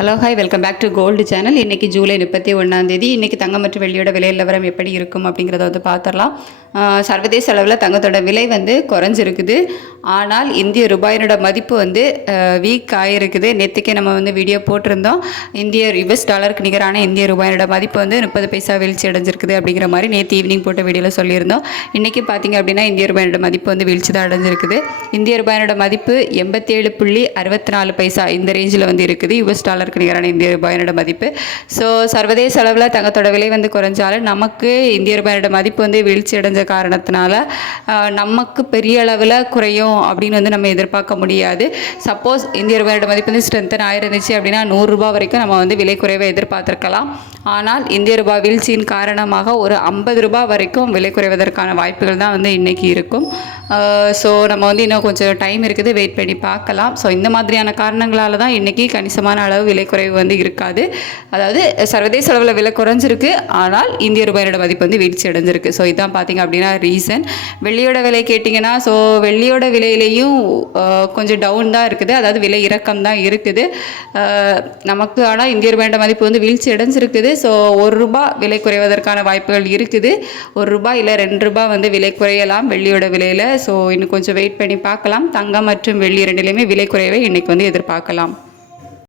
Hello hi welcome back to gold channel இன்றைக்கி ஜூலை முப்பத்தி ஒன்றாந்தேதி இன்றைக்கி தங்கம் மற்றும் வெள்ளியோட விலை நிலவரம் எப்படி இருக்கும் அப்படிங்கிறத வந்து பார்த்துடலாம். சர்வதேச அளவில் தங்கத்தோட விலை வந்து குறைஞ்சிருக்குது. ஆனால் இந்திய ரூபாயினோட மதிப்பு வந்து வீக் ஆகிருக்குது நேற்றுக்கே நம்ம வந்து வீடியோ போட்டிருந்தோம். இந்திய யுஎஸ் டாலருக்கு நிகரான இந்திய ரூபாயினோட மதிப்பு வந்து முப்பது பைசா வீழ்ச்சி அடைஞ்சிருக்குது அப்படிங்கிற மாதிரி நேற்று ஈவினிங் போட்ட வீடியோவில் சொல்லியிருந்தோம். இன்றைக்கி பார்த்தீங்க அப்படின்னா இந்திய ரூபாயினோட மதிப்பு வந்து வீழ்ச்சி தான் அடைஞ்சிருக்குது. இந்திய ரூபாயினோட மதிப்பு எண்பத்தேழு புள்ளி அறுபத்தி நாலு பைசா இந்த ரேஞ்சில் வந்து இருக்குது. யுஎஸ் டாலருக்கு நிகரான இந்திய ரூபாயினோட மதிப்பு. ஸோ சர்வதேச அளவில் தங்கத்தோட விலை வந்து குறைஞ்சாலும் நமக்கு இந்திய ரூபாயினோட மதிப்பு வந்து வீழ்ச்சி அடைஞ்ச காரணத்தினால நமக்கு பெரிய அளவில் குறையும் அப்படின்னு வந்து நம்ம எதிர்பார்க்க முடியாது. சப்போஸ் இந்திய ரூபாயோட மதிப்பு வந்து ஸ்ட்ரென்தன் ஆயிருந்துச்சு அப்படின்னா நூறுரூபா வரைக்கும் நம்ம வந்து விலை குறைவை எதிர்பார்த்துருக்கலாம். ஆனால் இந்திய ரூபாய் வீழ்ச்சியின் காரணமாக ஒரு ஐம்பது ரூபாய் வரைக்கும் விலை குறைவதற்கான வாய்ப்புகள் தான் வந்து இன்றைக்கி இருக்கும். ஸோ நம்ம வந்து இன்னும் கொஞ்சம் டைம் இருக்குது. வெயிட் பண்ணி பார்க்கலாம். ஸோ இந்த மாதிரியான காரணங்களால் தான் இன்றைக்கி கணிசமான அளவு விலை குறைவு வந்து இருக்காது. அதாவது சர்வதேச அளவில் விலை குறைஞ்சிருக்கு. ஆனால் இந்திய ரூபாயோட மதிப்பு வந்து வீழ்ச்சி அடைஞ்சிருக்கு ஸோ இதான் பார்த்தீங்க அப்படின்னா ரீசன் வெள்ளியோட விலை கேட்டிங்கன்னா ஸோ வெள்ளியோட விலையிலையும் கொஞ்சம் டவுன் தான் இருக்குது. அதாவது விலை இறக்கம் தான் இருக்குது. நமக்கு ஆனால் இந்திய ரூபாயோட மதிப்பு வந்து வீழ்ச்சி அடைஞ்சிருக்குது. ஸோ ஒரு ரூபாய் விலை குறைவதற்கான வாய்ப்புகள் இருக்குது. ஒரு ரூபாய் இல்லை ரெண்டு ரூபாய் வந்து விலை குறையலாம் வெள்ளியோட விலையில். ஸோ இன்னும் கொஞ்சம் வெயிட் பண்ணி பார்க்கலாம். தங்கம் மற்றும் வெள்ளி ரெண்டுலேயுமே விலை குறைவை இன்றைக்கி வந்து எதிர்பார்க்கலாம்.